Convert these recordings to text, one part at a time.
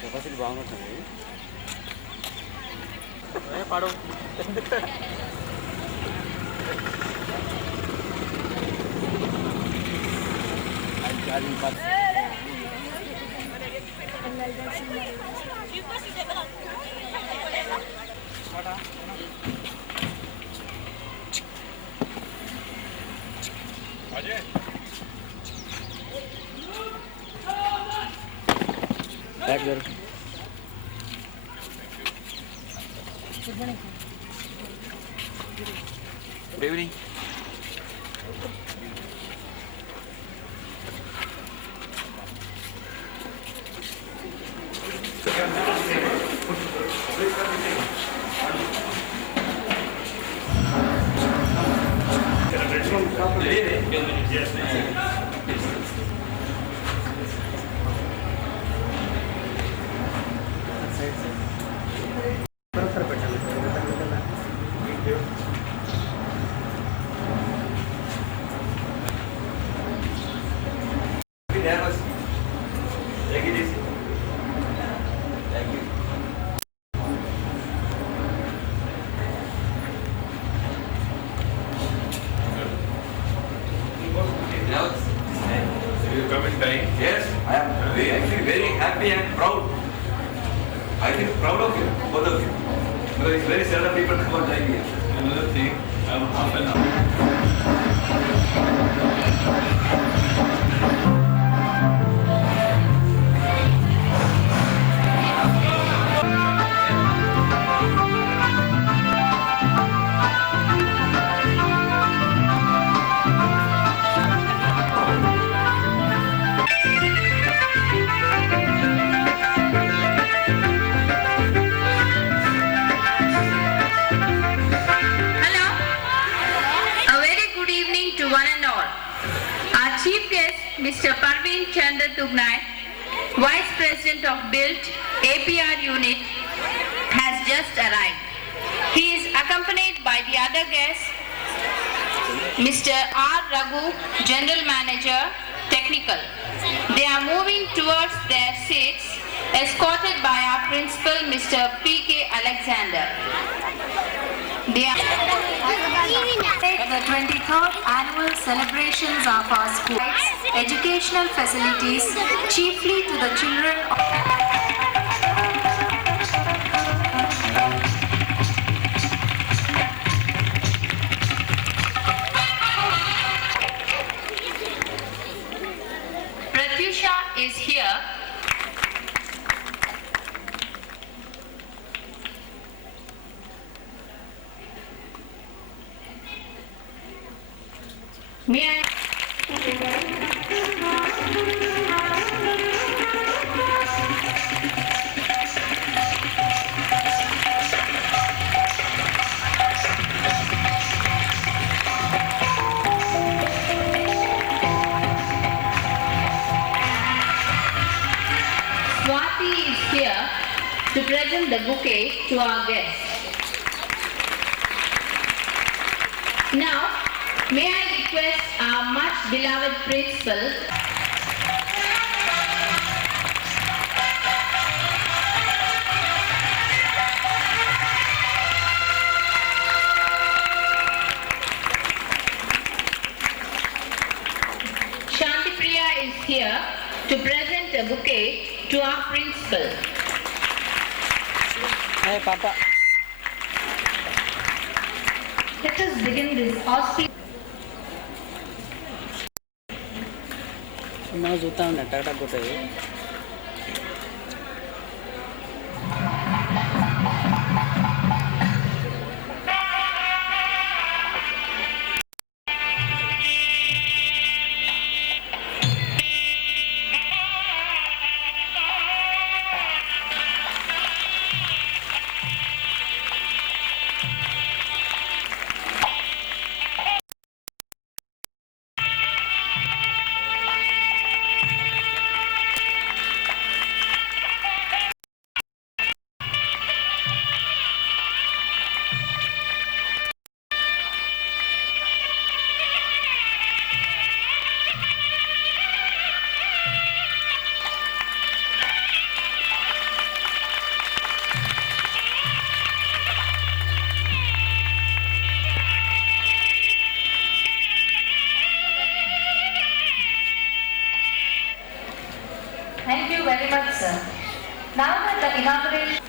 Capacity బాగుంటుంది. పాడు back करो. Good evening. Yes, I am actually very happy and proud. I feel proud of you, both of you. Because it's very seldom people come and die here. Another thing, I'm half an hour. Hello. A very good evening to one and all. Our chief guest, Mr. Parveen Chandra Tugnai, Vice President of BUILT APR Unit, has just arrived. He is accompanied by the other guests, Mr. R. Raghu, General Manager, Technical. They are moving towards their seats, escorted by our principal, Mr. P.K. Alexander. The 23rd annual celebrations of our schools, educational facilities, chiefly to the children of Pratyusha is here. May I? Swati is here to present the bouquet to our guests. Now, may I request our much beloved principal, Shanti Priya is here to present a bouquet to our principal. Hey, Papa. Let us begin this auspicious. मैं जोता हूँ ना टाटा कोटे. Thank you very much, sir. Now that the inauguration.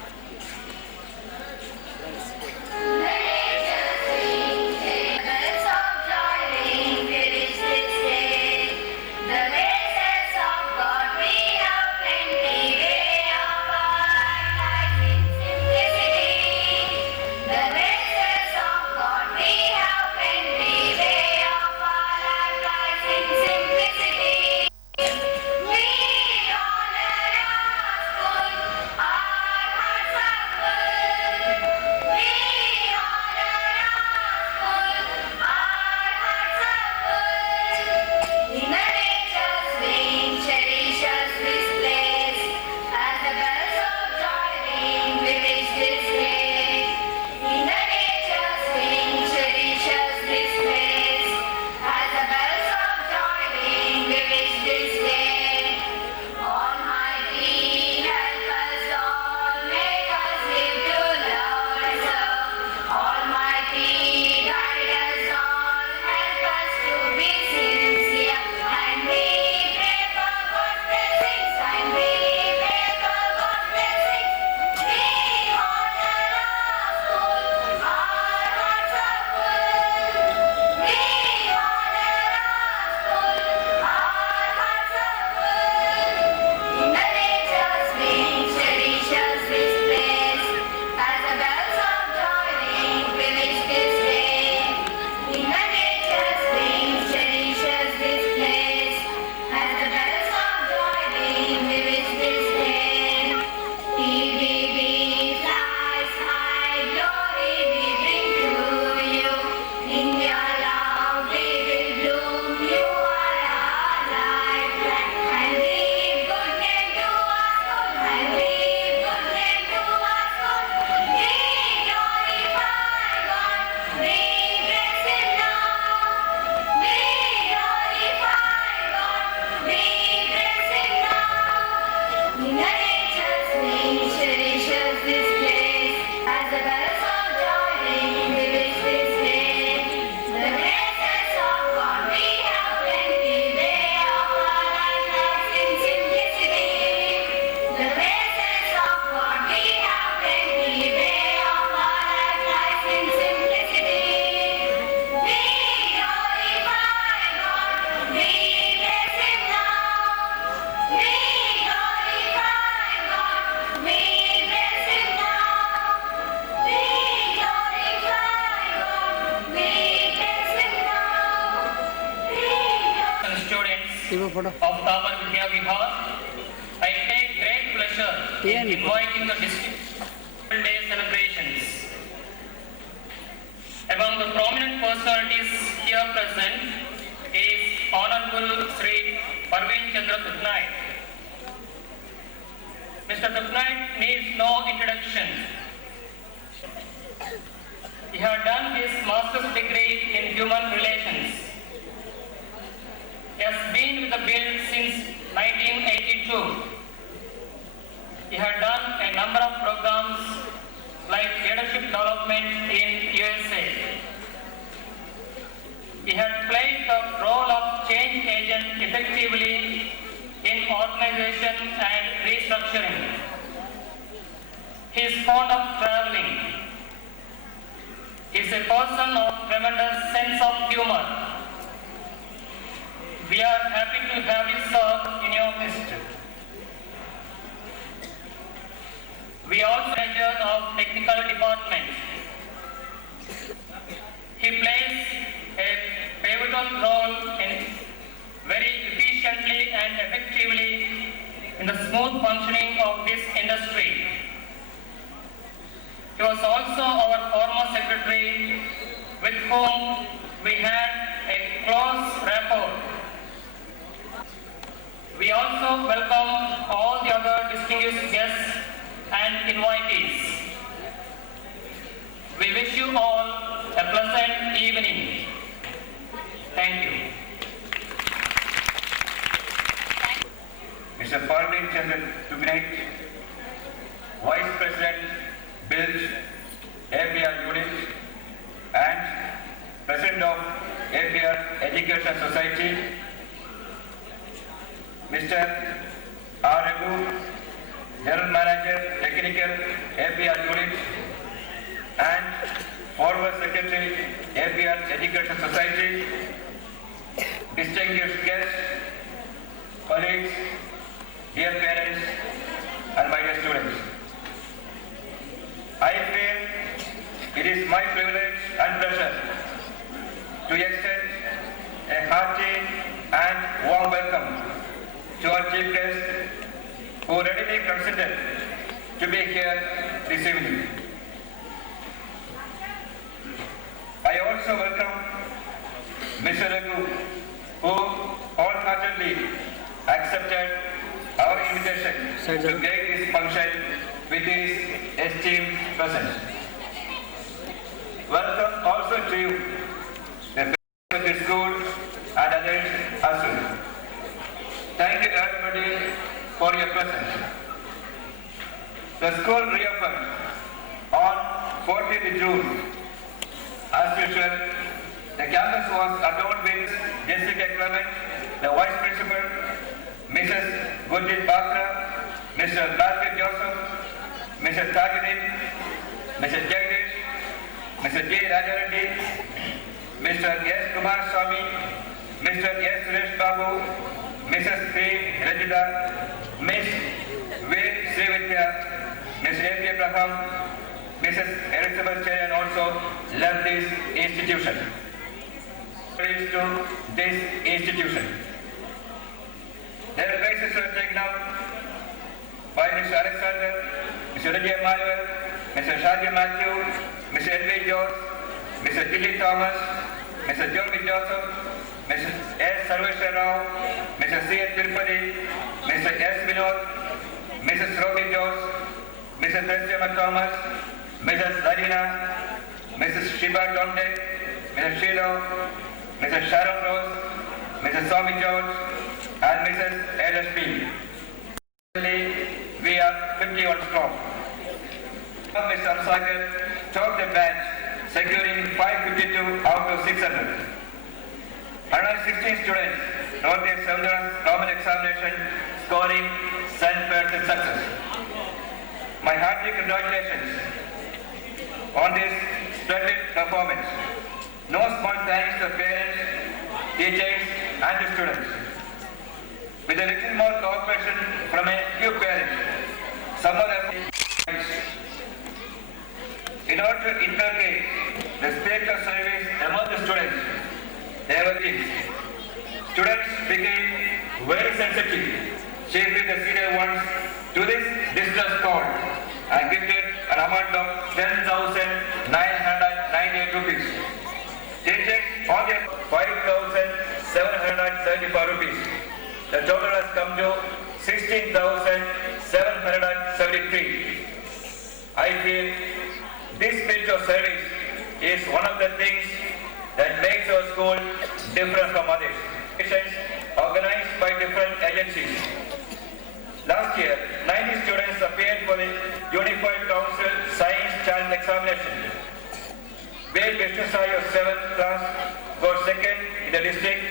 photo. Of Thabar Vidya Vibhag, I take great pleasure in inviting the district day celebrations. Among the prominent personalities here present is Honorable Sri Parveen Chandra Dubnai. Mr. Dubnai needs no introduction. He had done his master's degree in human relations. He has been with the Bill since 1982. He had done a number of programs like leadership development in USA. He had played the role of change agent effectively in organization and restructuring. He is fond of traveling. He is a person of tremendous sense of humor. We are happy to have you, sir, in your midst. We also manager of technical department. He plays a pivotal role in very efficiently and effectively in the smooth functioning of this industry. He was also our former secretary, with whom we had a close rapport. We also welcome all the other distinguished guests and invitees. We wish you all a pleasant evening. Thank you. Mr. Parveen Chandra Dubnai, Vice President, Build APR Unit and President of APR Education Society, Mr. R. Raghu, General Manager, Technical, APR Unit, and former Secretary, APR Education Society, distinguished guests, colleagues, dear parents, and my dear students. I feel it is my privilege and pleasure to extend a hearty and warm welcome to our chief guest who readily consented to be here this evening. I also welcome Mr. Raghu, who wholeheartedly accepted our invitation to greet this function with his esteemed presence. Welcome also to you, the parents of the school and others as well. Thank you everybody for your presence. The school reopened on 14th June. As usual, the campus was adorned with Jessica Clement, the Vice Principal, Mrs. Gurjit Bakra, Mr. Bhargav Joseph, Mr. Tajuddin, Mr. Jagdish, Mr. J. Rajareddy, Mr. S. Kumar Swami, Mr. S. Suresh Babu, Mrs. P. Rajita, Ms. V. Srividya, Mr. A. P. Abraham, Mrs. Elizabeth Chen, and also love this institution. Praise to this institution. Their places were taken up by Mr. Alexander, Mr. Rajiv Emmanuel, Mr. Shadi Matthew, Mr. Edwin George, Mr. Gilly Thomas, Mr. Jovi Joseph, Mr. S. Sarveshwar Rao, Mr. C. N. Tirupati, Mr. S. Vinod, Mrs. Robi George, Mrs. Tresema Thomas, Mrs. Zarina, Mrs. Shiba Donde, Mrs. Shilo, Mrs. Sharon Rose, Mrs. Swami George, and Mrs. LSP. We are 51 strong. Mr. Amsagar topped the batch, securing 552 out of 600. 116 students wrote their 7th common examination, scoring 100% success. My hearty congratulations on this splendid performance. No small thanks to the parents, teachers, and the students. With a little more cooperation from a few parents, some of them, in order to inculcate the spirit of service among the students, there were things. Students became very sensitive, chiefly the senior ones, to this distress call and gifted an amount of 10,998 rupees. Teachers only 5,775 rupees. The total has come to 16,773. I feel this spirit of service is one of the things that makes our school different from others. Organized by different agencies. Last year, 90 students appeared for the Unified Council Science Challenge Examination. Ved Vishnusai of 7th class got second in the district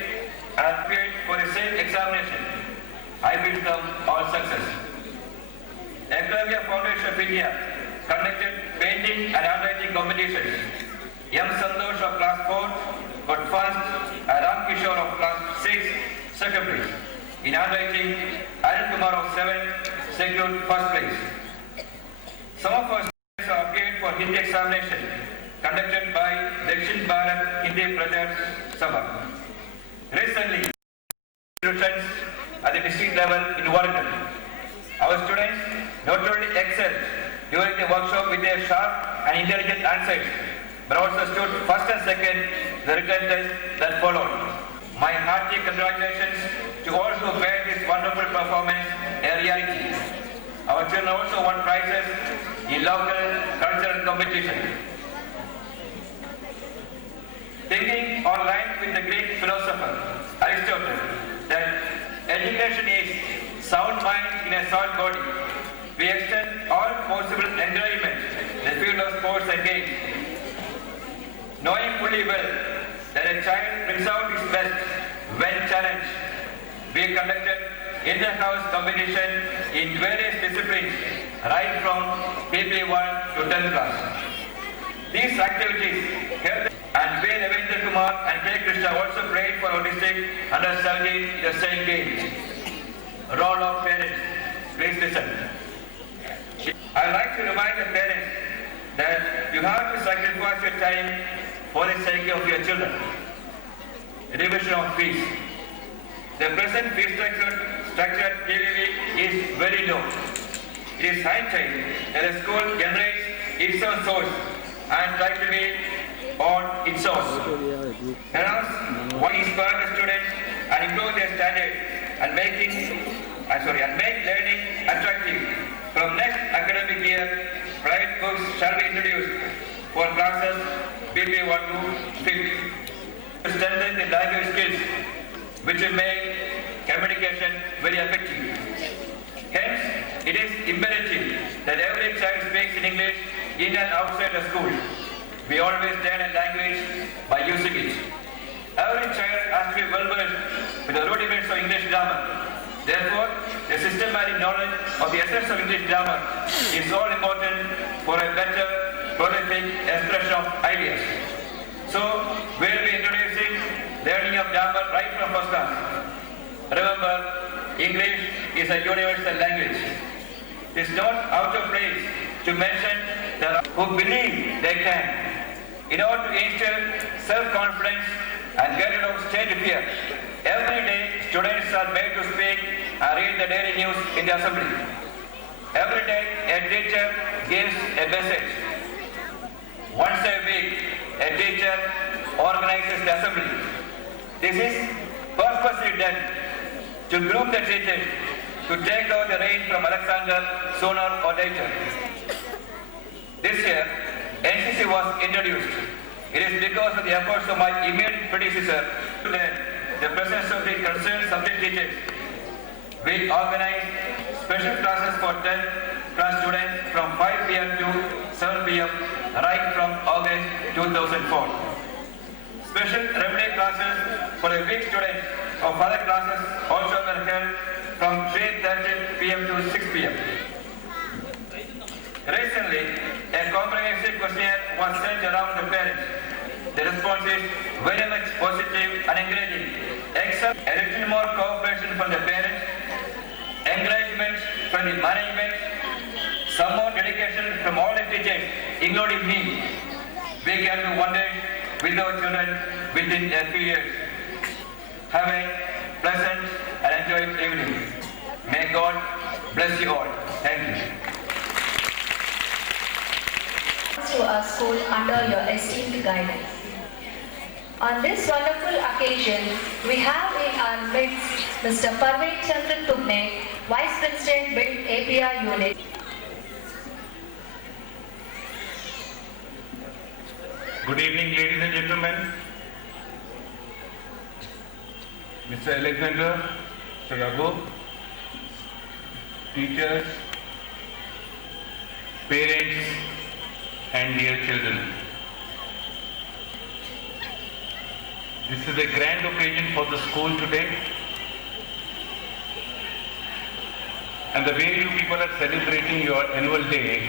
and appeared for the same examination. I wish them all success. Eklavya Foundation of India conducted painting and handwriting competitions. M. Santosh of class 4 got first and Ram Kishore of class 6 second place. In handwriting, Arun Kumar of 7 secured first place. Some of our students have appeared for Hindi examination conducted by Dakshin Bharat Hindi Brothers Sabha. Recently, students at the district level in Warangal. Our students not only excelled during the workshop with their sharp and intelligent answers, but also stood first and second the written test that followed. My hearty congratulations to all who made this wonderful performance a reality. Our children also won prizes in local cultural competition. Thinking on line with the Greek philosopher Aristotle that education is sound mind in a sound body, we extend all possible encouragement in the field of sports and games. Knowing fully well that a child brings out his best when challenged, we conducted inter-house competition in various disciplines, right from PP1 to 10th class. These activities helped, and V. Ravindra Kumar and K. Krishna also played for our district under 17 in the same game. Role of parents. Please listen. I would like to remind the parents that you have to sacrifice your time for the sake of your children. Revision of fees. The present fee structure TVV is very low. It is high time that a school generates its own source and try to be on its source. Hence, why inspire the students and improve their standard and make learning attractive. From next academic year, private books shall be introduced for classes PP1 to 5th to strengthen the language skills, which will make communication very effective. Hence, it is imperative that every child speaks in English in and outside the school. We always learn a language by using it. Every child has to be well versed with the rudiments of English grammar. Therefore, the systematic knowledge of the essence of English grammar is all important for a better, prolific expression of ideas. So, we will be introducing learning of grammar right from first class. Remember, English is a universal language. It is not out of place to mention that who believe they can. In order to instill self-confidence and get rid of stage fear, every day students are made to speak and read the daily news in the assembly. Every day a teacher gives a message. Once a week a teacher organizes the assembly. This is purposely done to groom the teachers to take over the reign from Alexander sooner or later. This year, NCC was introduced. It is because of the efforts of my immediate predecessor to learn the presence of the concerned subject teachers. We organized special classes for 10th class students from 5 p.m. to 7 p.m. right from August 2004. Special remedy classes for the weak students of other classes also were held from 3:30 p.m. to 6 p.m. Recently, a comprehensive questionnaire was sent around the parents. The response is very much positive and encouraging, except a little more cooperation from the parents, encouragement from the management, some more dedication from all the teachers, including me. We can do wonders with our children within a few years. Have a pleasant and enjoyable evening. May God bless you all. Thank you. To our school under your esteemed guidance. On this wonderful occasion, we have in our midst Mr. Parveen Chandra Tugne, Vice President, Build APR Unit. Good evening, ladies and gentlemen. Mr. Alexander, Mr. Raghu, teachers, parents, and dear children. This is a grand occasion for the school today. And the way you people are celebrating your annual day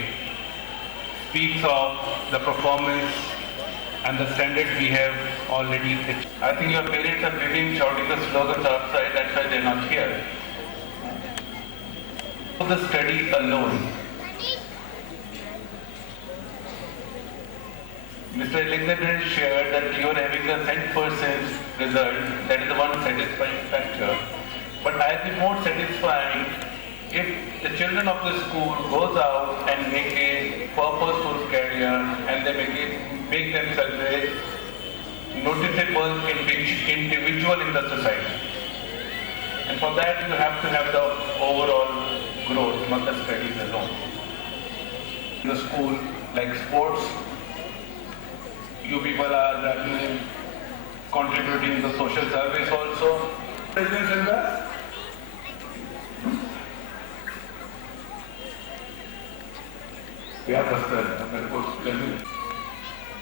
speaks of the performance and the standards we have already achieved. I think your parents are maybe shouting the slogans outside, that's why they're not here. The study alone. Mr. Alexander shared that you are having a 100% result, that is the one satisfying factor. But I think more satisfying if the children of the school goes out and make a purposeful career and they make themselves a noticeable individual in the society. And for that you have to have the overall growth, not the studies alone. In the school, like sports, you people are contributing to social service also. Presence in the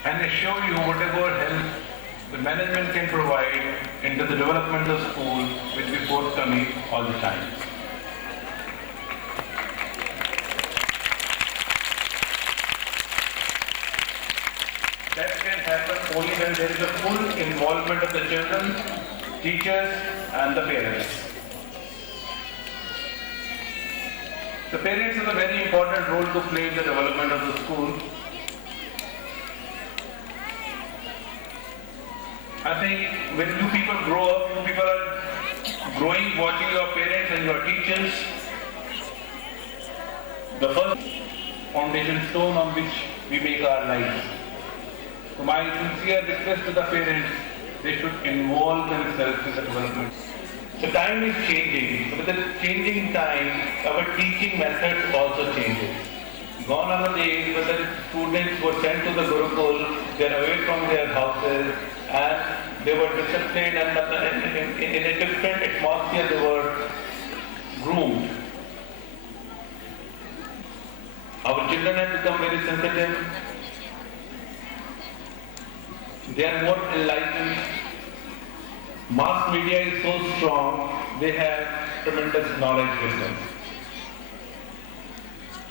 and assure you whatever help the management can provide into the development of school will be forthcoming all the time. That can happen only when there is a full involvement of the children, teachers and the parents. The parents have a very important role to play in the development of the school. I think when you people grow up, you people are growing watching your parents and your teachers. The first foundation stone on which we make our lives. So my sincere request to the parents, they should involve themselves in the development. The time is changing. With the changing time, our teaching methods also changes. Gone are the days when the students were sent to the Gurukul, they are away from their houses, and they were disciplined and in a different atmosphere they were groomed. Our children have become very sensitive. They are more enlightened. Mass media is so strong, they have tremendous knowledge with them.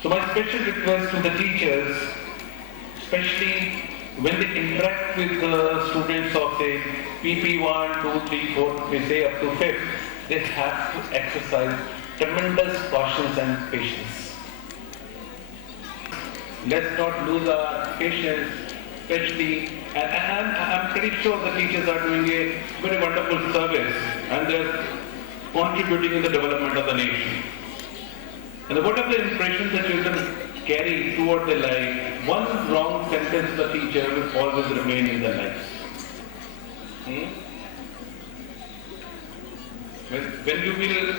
So my special request to the teachers, especially when they interact with the students of say PP1, 2, 3, 4, they say up to 5th, they have to exercise tremendous caution and patience. Let's not lose our patience, especially, and I'm pretty sure the teachers are doing a very wonderful service and they're contributing in the development of the nation. And whatever the impressions the children carry toward their life, one wrong sentence of the teacher will always remain in their lives. When you will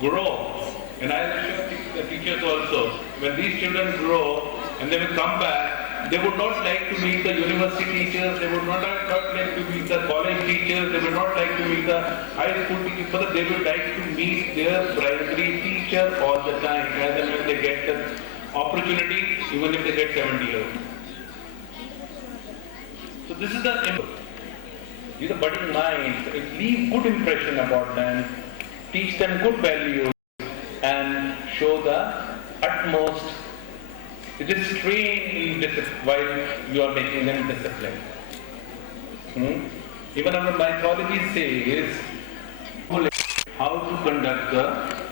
grow, and I assure the teachers also, when these children grow and they will come back, they would not like to meet the university teachers, they would not like to meet the college teachers, they would not like to meet the high school teachers, but they would like to meet their primary teacher all the time, as and when they get the opportunity, even if they get 70 years. So this is the input. These are budding minds. Leave good impression about them, teach them good values, and show the utmost restraint while you are making them disciplined. Even our mythology says how to conduct the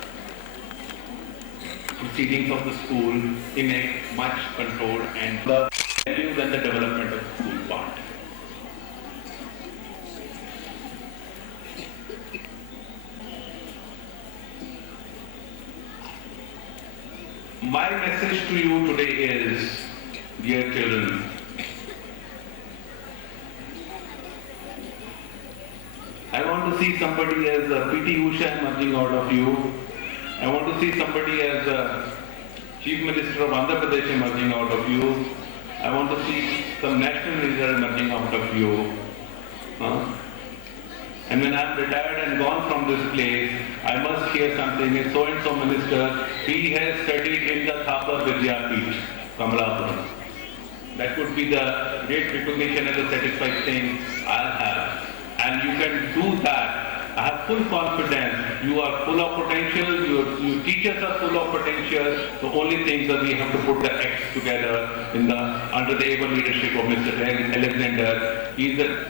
proceedings of the school in a much controlled and the values and the development of the school part. My message to you today is, dear children, I want to see somebody as P.T. Usha emerging out of you. I want to see somebody as Chief Minister of Andhra Pradesh emerging out of you. I want to see some national leader emerging out of you. And when I'm retired and gone from this place, I must hear something. A so-and-so minister, he has studied in the Thapar Vidyapeeth, Kamalapuram. That would be the great recognition and the satisfying thing I'll have. And you can do that. I have full confidence. You are full of potential. Your teachers are full of potential. The only thing that we have to put the X together under the able leadership of Mr. Alexander.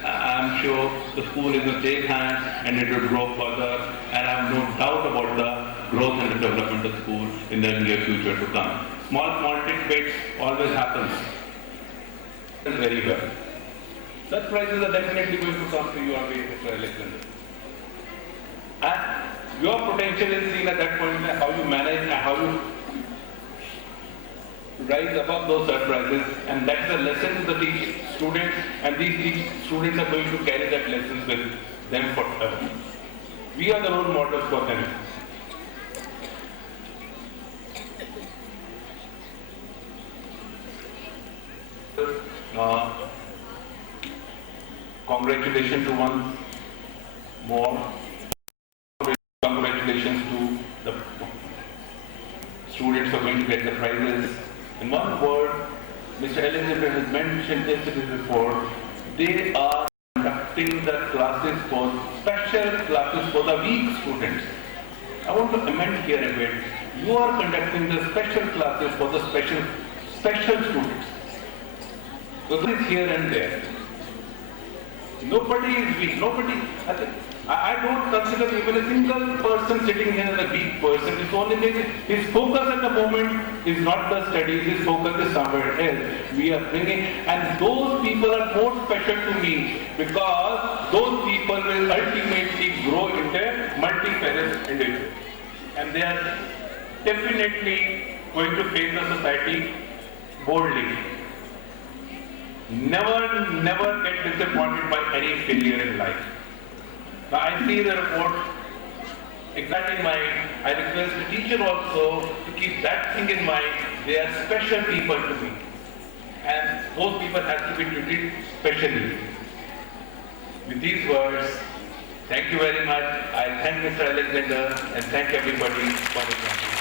I'm sure the school is in safe hands and it will grow further. And I have no doubt about the growth and the development of the school in the near future to come. Small tidbits always happens. Very well. Surprises are definitely going to come to you on way, Mr. Alexander. And your potential is seen at that point in how you manage and how you rise above those surprises, and that's the lesson to the students, and these students are going to carry that lesson with them forever. We are the role models for them. Congratulations to one more. Congratulations to the students who are going to get the prizes. In one word, Mr. Alexander has mentioned yesterday before, they are conducting the classes for special classes for the weak students. I want to amend here a bit. You are conducting the special classes for the special students. So this is here and there. Nobody is weak. I don't consider even a single person sitting here as a weak person. It's only his focus at the moment is not the studies, his focus is somewhere else. We are bringing, and those people are more special to me because those people will ultimately grow into multifarious individuals. And they are definitely going to face the society boldly. Never get disappointed by any failure in life. Now I see the report exactly in mind. I request the teacher also to keep that thing in mind. They are special people to me. And those people have to be treated specially. With these words, thank you very much. I thank Mr. Alexander and thank everybody for the time.